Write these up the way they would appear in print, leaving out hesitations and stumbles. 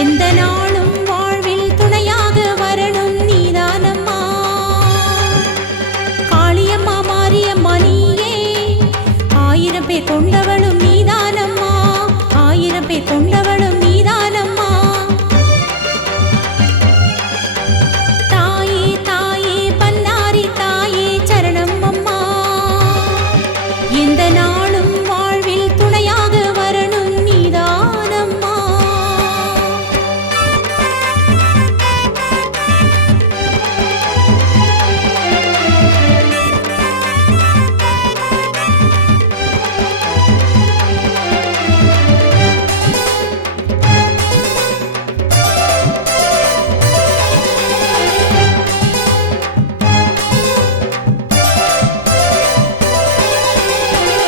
எந்த நாளும் வாழ்வில் துணையாக வரணும் நீதானம்மா. காளியம்மா மாரியம்மா நீயே, 1000 பேர் கொண்டவளும் நீதானம்மா, 1000 பேர் கொண்டவளும் நீதானம்மா. தாயே தாயே பன்னாரி தாயே சரணம் அம்மா. எந்த நாளும் வாழ்வில் துணையாக வரணும் நீதானம்மா.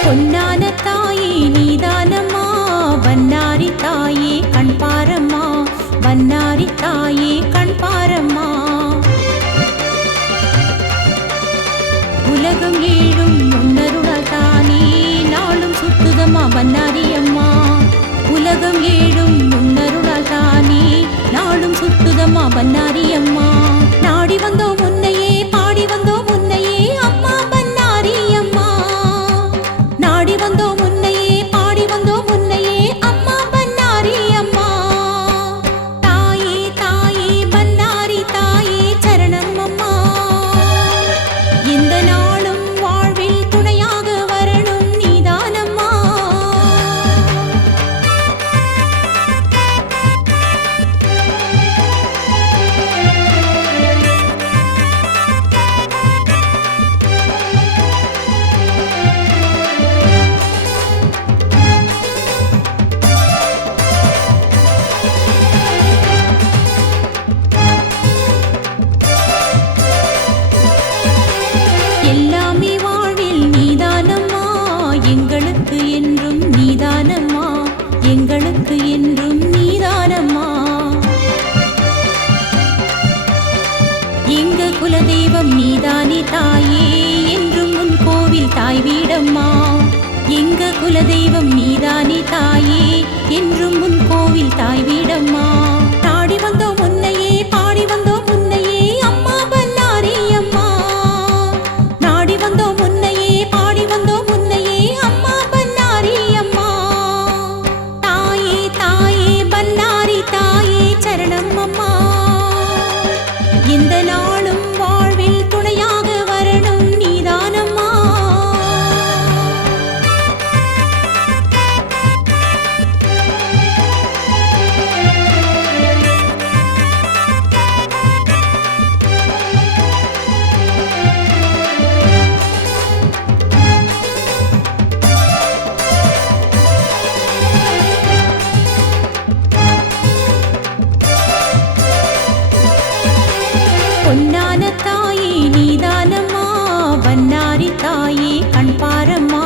பொன்னான தாயே நீதானம்மா, பன்னாரி தாயே கண் பாரம்மா, பன்னாரி தாயே கண் பாரம்மா. உலகம் ஏழும் முன்னருளால் தானே நாளும் சுத்துதம்மா பன்னாரி அம்மா. உலகம் ஏழும் முன்னருளால் தானே நாளும் சுத்துதம்மா பன்னாரி அம்மா. நாடி வந்தோம் முன்னையே, பாடி வந்தோம் முன்னையே அம்மா பன்னாரி அம்மா. நாடி வந்தோம் முன்னையே, பாடி வந்தோம் முன்னையே அம்மா பன்னாரி அம்மா. தாயே தாயே பன்னாரி தாயே சரணம் அம்மா. எந்த நாளும் வாழ்வில் துணையாக வரணும் நீதானம்மா. எல்லாமே வாழ்வில் நீதானம்மா, எங்களுக்கு என்றும் நீதானம்மா, எங்களுக்கு என்றும் நீதானம்மா. எங்க குலதெய்வம் நீதானே தாயே, என்றும் உன் கோவில் தாய் வீடம்மா. எங்க குலதெய்வம் நீதானே தாயே, என்றும் உன் கோவில் தாய் வீடம்மா. நாடி வந்தோம் முன்னையே, பாடி வந்தோம் முன்னையே அம்மா பன்னாரி அம்மா. நாடி வந்தோம் முன்னையே, பாடி வந்தோம் முன்னையே அம்மா பன்னாரி அம்மா. தாயே தாயே பன்னாரி தாயே சரணம் அம்மா. எந்த நாளும் வாழ்வில் துணையாக வரணும் நீதானம்மா. பொன்னான தாயே நீதானம்மா, பன்னாரி தாயே கண் பாரம்மா,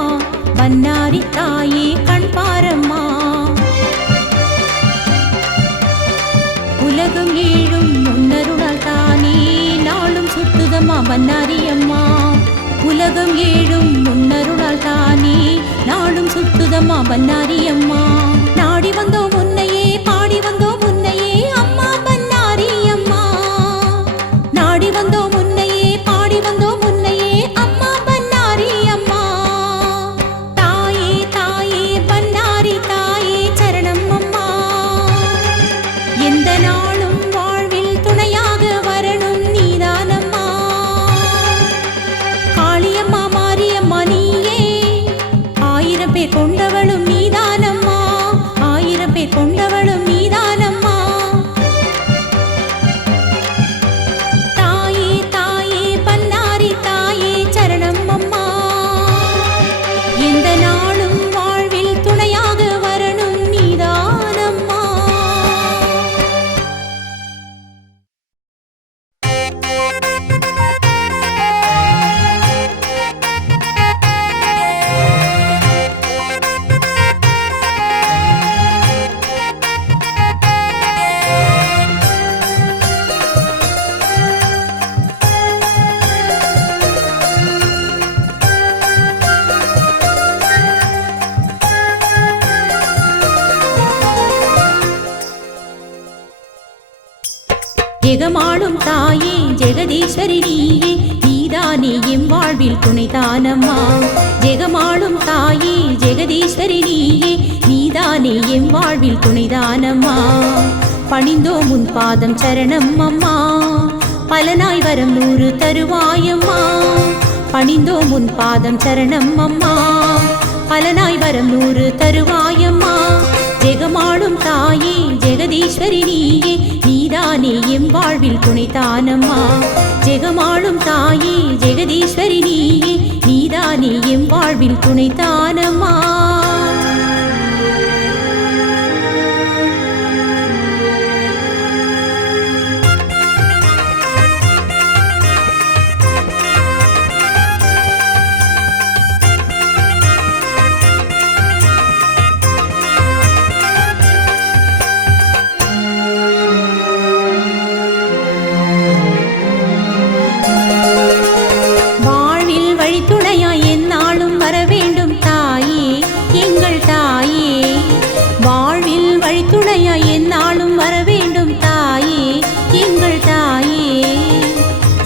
பன்னாரி தாயே கண் பாரம்மா. உலகம் ஏழும் முன்னருளால் தானே நாளும் சுத்துதம்மா பன்னாரி அம்மா. உலகம் ஏழும் முன்னருளால் தானே நாளும் சுத்துதம்மா பன்னாரி அம்மா. நாடி வந்தோம் முன்னையே, பாடி வந்தோம் முன்னையே அம்மா பன்னாரி அம்மா. நாடி வந்தோம் முன்னையே, பாடி வந்தோம் முன்னையே அம்மா பன்னாரி அம்மா. தாயே தாயே பன்னாரி தாயே சரணம் அம்மா. எந்த நாளும் வாழ்வில் துணையாக வரணும் நீதானம்மா. காளியம்மா மாரியம்மா நீயே, 1000 பேர் கொண்டவளும் நீதானம்மா, 1000 பேர் ஜெகமாளும் தாயே ஜெகதீஸ்வரி நீயே நீதானே எம் வாழ்வில் துணைதானம்மா ஜெகமாளும் தாயே ஜெகதீஸ்வரி நீயே நீதானே எம் வாழ்வில் துணைதானம்மா பணிந்தோம் உன் பாதம் சரணம் அம்மா பலனாய் வரம் 100 தருவாயம்மா பணிந்தோம் உன் பாதம் சரணம் அம்மா பலனாய் வரம் 100 தருவாயம்மா ஜெகமாளும் தாயே ஜெகதீஸ்வரி நீயே நீதானே எம் வாழ்வில் துணைதானம்மா ஜெகமாளும் தாயே ஜெகதீஸ்வரி நீயே நீதானே எம் வாழ்வில் துணைதானம்மா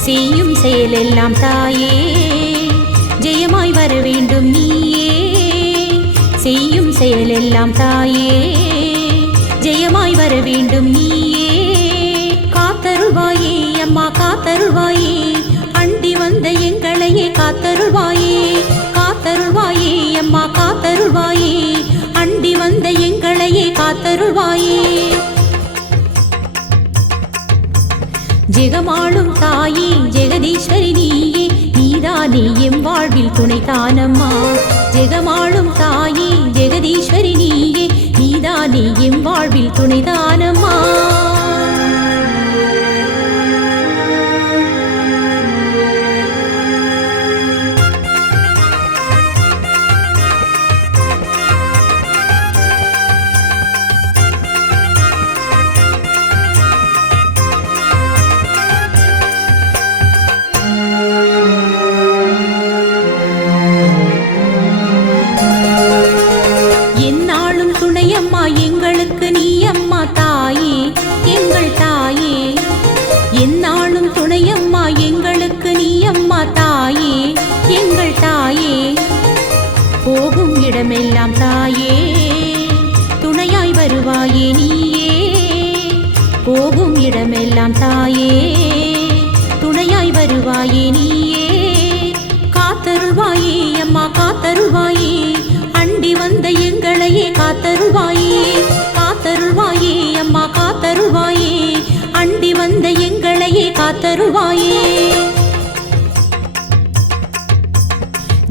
செய்யும் செயலெல்லாம் தாயே ஜெயமாய் வர வேண்டும் நீயே செய்யும் செயலெல்லாம் தாயே ஜெயமாய் வர வேண்டும் நீயே காத்தருள்வாயே அம்மா காத்தருள்வாயே அண்டி வந்த எங்களையே காத்தருள்வாயே காத்தருள்வாயே அம்மா காத்தருள்வாயே அண்டி வந்த எங்களையே காத்தருள்வாயே ஜெகமாளும் தாயே ஜெகதீஸ்வரி நீயே நீதானே எம் வாழ்வில் துணைதானம்மா ஜெகமாளும் தாயே ஜெகதீஸ்வரி நீயே நீதானே எம் வாழ்வில் துணைதானம்மா எங்களுக்கு நீ அம்மா தாயே எங்கள் தாயே எந்நாளும் துணையம்மா எங்களுக்கு நீ அம்மா தாயே எங்கள் தாயே போகும் இடமெல்லாம் தாயே துணையாய் வருவாயே நீயே போகும் இடமெல்லாம் தாயே துணையாய் வருவாயே நீயே காத்தருள்வாயே அம்மா காத்தருள்வாயே அண்டி வந்த எங்களையே காத்தருள்வாயே காத்தருள்வாயே அம்மா காத்தருள்வாயே அண்டி வந்த எங்களையே காத்தருள்வாயே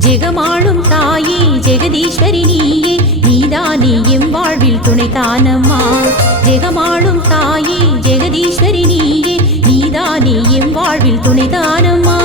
ஜெகமாளும் தாயே ஜெகதீஸ்வரி நீயே நீதானே எம் வாழ்வில் துணைதானம்மா ஜெகமாளும் தாயே ஜெகதீஸ்வரி நீயே நீதானே எம் வாழ்வில் துணைதானம்மா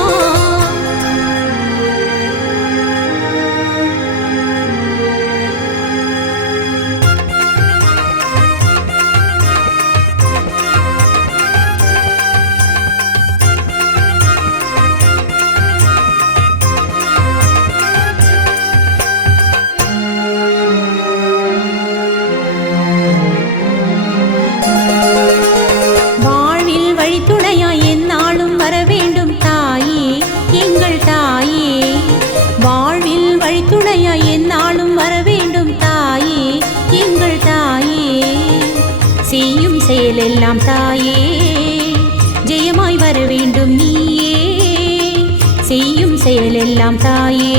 செய்யும் செயலெல்லாம் தாயே ஜெயமாய் வர வேண்டும் நீயே செய்யும் செயலெல்லாம் தாயே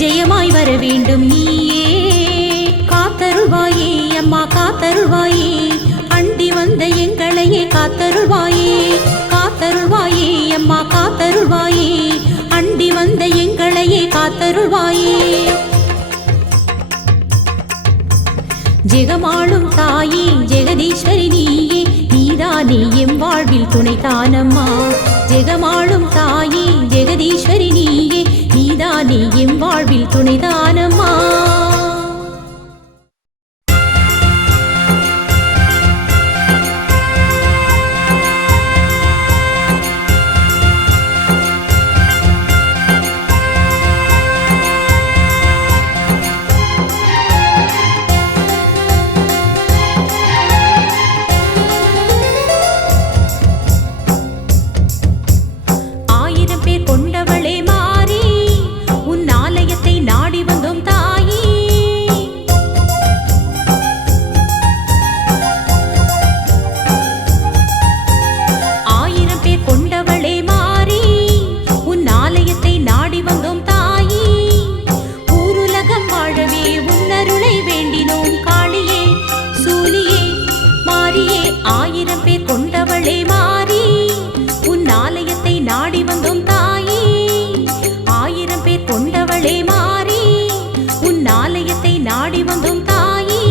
ஜெயமாய் வர வேண்டும் நீயே காத்தருள்வாயே அம்மா காத்தருள்வாயே அண்டி வந்த எங்களையே காத்தருள்வாயே காத்தருள்வாயே அம்மா காத்தருள்வாயே அண்டி வந்த எங்களையே காத்தருள்வாயே ஜெகமாளும் தாயே ஜெகதீஸ்வரி நீயே நீதானே எம் வாழ்வில் துணைதானம்மா ஜெகமாளும் தாயே ஜெகதீஸ்வரி நீயே நீதானே எம் வாழ்வில் துணைதானம்மா 1000 பேர் கொண்டவளே மாறி உன் ஆலயத்தை நாடி வந்தோம் தாயே 1000 பேர் கொண்டவளே மாறி உன் ஆலயத்தை நாடி வந்தோம் தாயே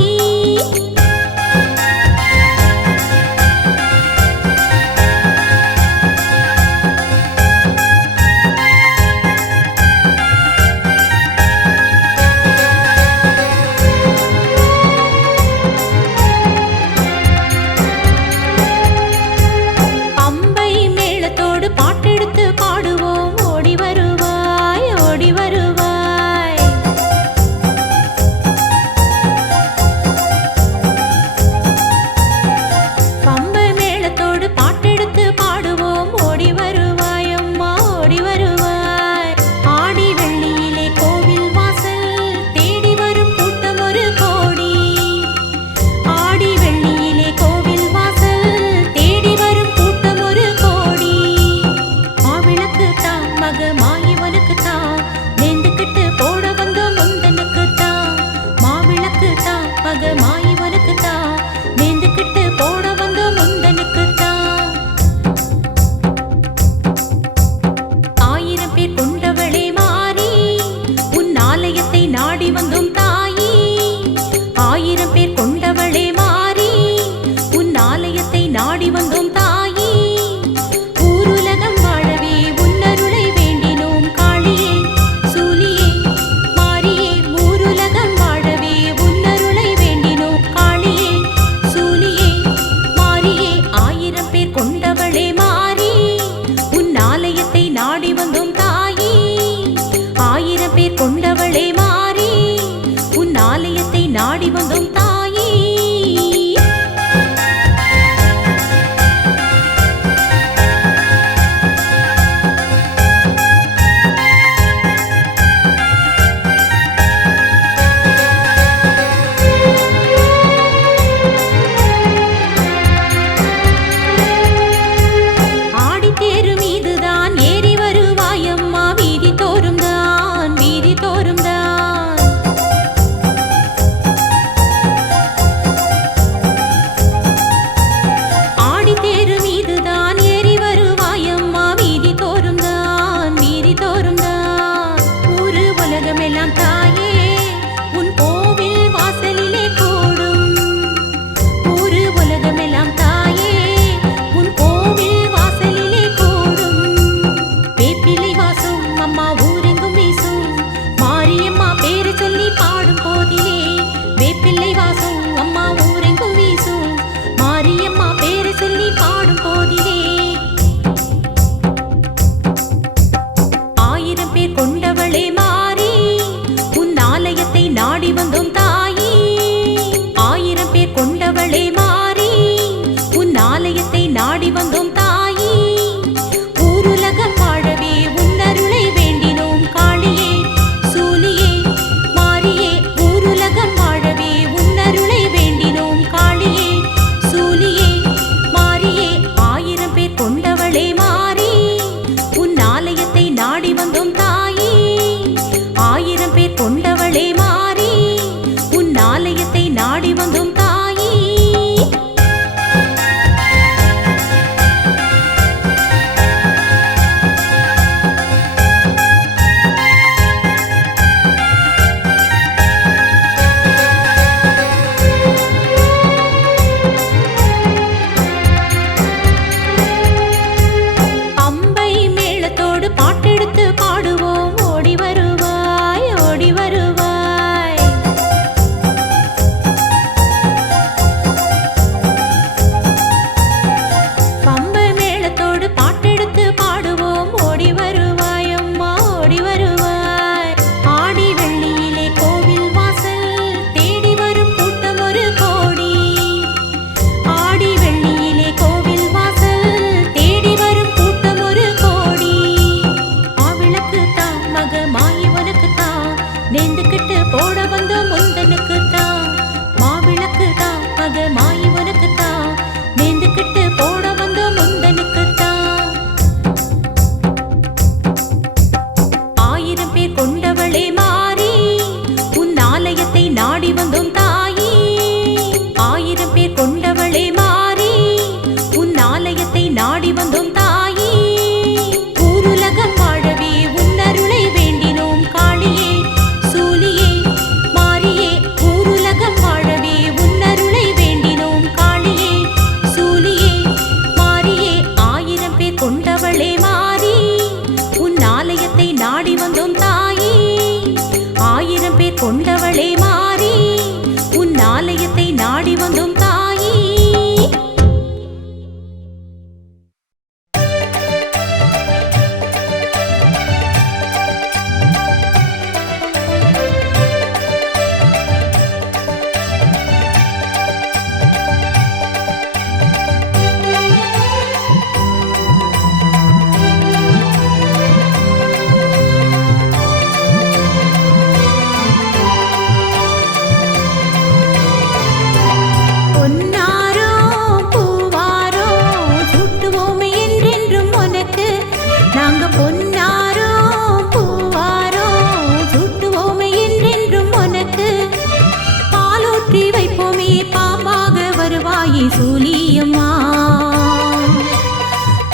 சூலியம்மா.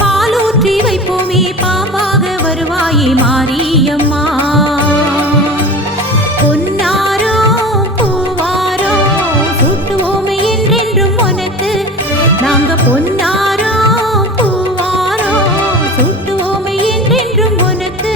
பாலூற்றி வைப்போமே பாம்பாக வருவாயே மாரியம்மா. பொன்னாரோ பூவாரோ சூட்டுவோமே என்றென்றும் உனக்கு. நாங்க பொன்னாரோ பூவாரோ சூட்டுவோமே என்றென்றும் உனக்கு.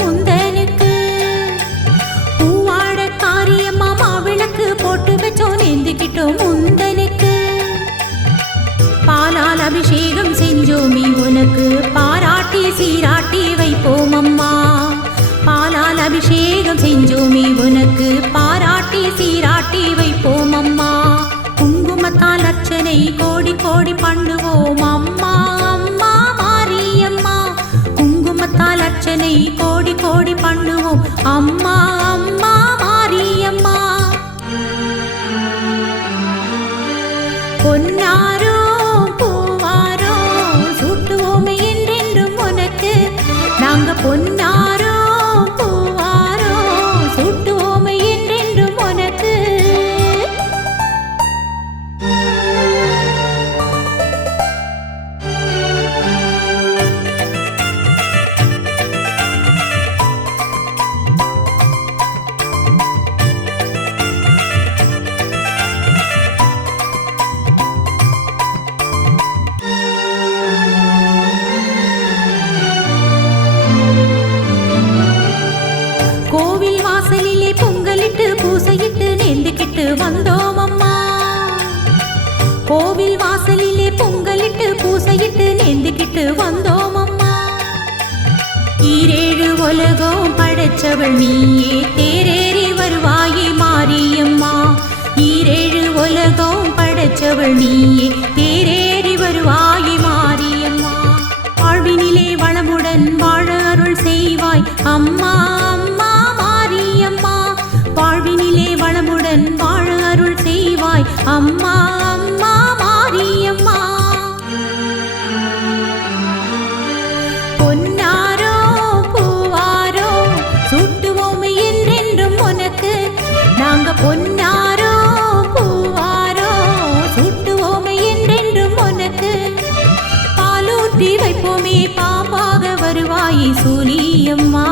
முந்தனுக்கு பூவாட காரியம்மா மாவிளக்கு போட்டு வச்சோம் நேர்ந்துக்கிட்டோம் முந்தனுக்கு. பாலால் அபிஷேகம் செஞ்சோமி உனக்கு பாராட்டி சீராட்டி வைப்போம் அம்மா. பாலால் அபிஷேகம் செஞ்சோமி உனக்கு பாராட்டி சீராட்டி வைப்போம் அம்மா. குங்குமத்தால் அர்ச்சனை கோடி கோடி பண்ணுவோம் அம்மா. அம்மா மாரியம்மா குங்குமத்தால் அர்ச்சனை கோடி கோடி பண்ணுவோம் அம்மா. அம்மா மாரியம்மா. பொன்னாரோ பூவாரோ சூட்டுவோமே என்றென்றும் உனக்கு. நாங்க பொன்னாரோ பூவாரோ சூட்டுவோமே என்றென்றும் உனக்கு. பூசையிட்டு நேர்ந்துக்கிட்டு வந்தோம் அம்மா. கோவில் வாசலிலே பொங்கலிட்டு பூசையிட்டு நேர்ந்துக்கிட்டு வந்தோம் அம்மா. ஈரேழு உலகம் படைச்சவள் நீயே தேரேறி வருவாயே மாரியம்மா. ஈரேழு உலகம் படைச்சவள் நீயே தேரேறி வருவாயே மாரியம்மா. வாழ்வினிலே வளமுடன் வாழ அருள் செய்வாய் அம்மா. அம்மா மாரியம்மா வாழ்வினிலே வளமுடன் வாழ அருள் செய்வாய் அம்மா. அம்மா மாரியம்மா. பொன்னாரோ பூவாரோ சூட்டுவோமே என்றென்றும் உனக்கு. நாங்க பொன்னாரோ பூவாரோ சூட்டுவோமே என்றென்றும் உனக்கு. பாலூற்றி வைப்போமே பாம்பாக வருவாயே சூலியம்மா.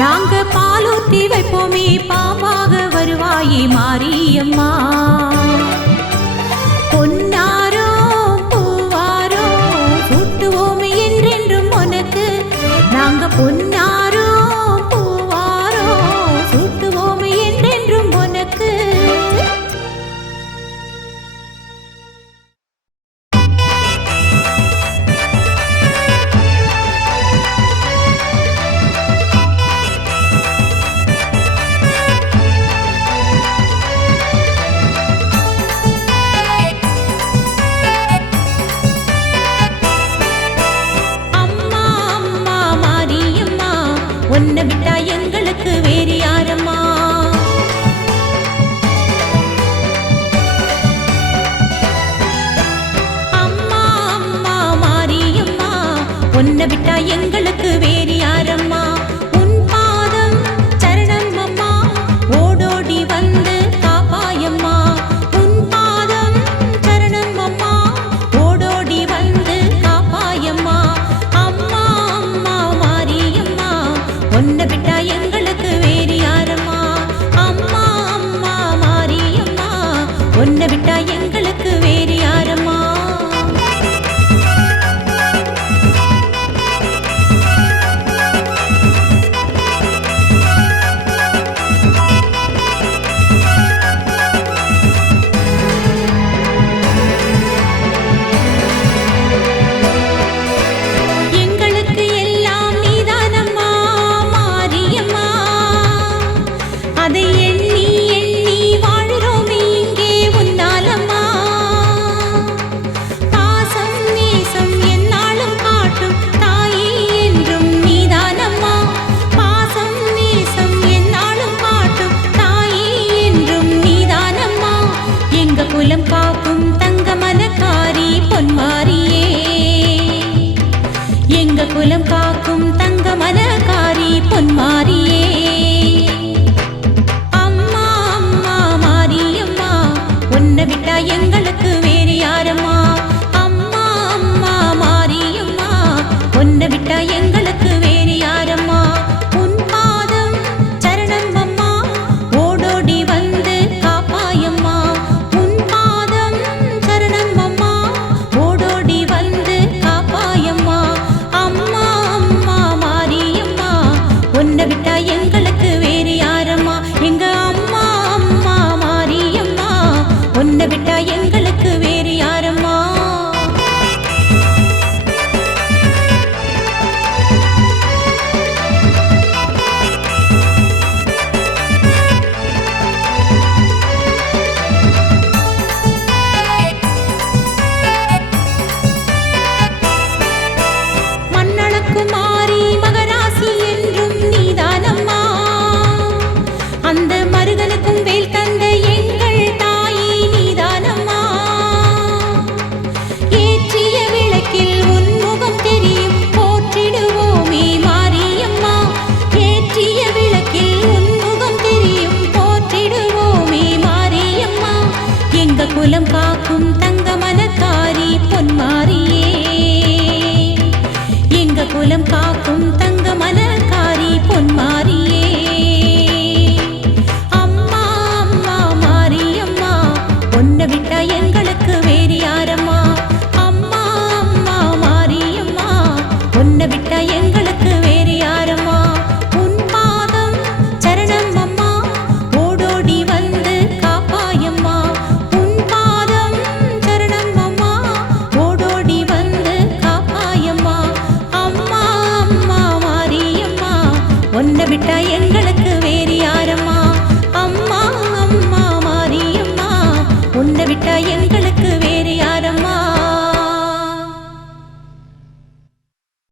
நாங்க பாலூற்றி வைப்போமே பாம்பாக வருவாயே மாரியம்மா. பொன்னாரோ பூவாரோ சூட்டுவோமே என்றென்றும் உனக்கு. நாங்க பொன்னாரோ பூவாரோ சூட்டுவோமே என்றென்றும் உனக்கு. உன்னை விட்டா எங்களுக்கு வேறு யாரம்மா. அம்மா அம்மா மாரியம்மா உன்னை விட்டா எங்களுக்கு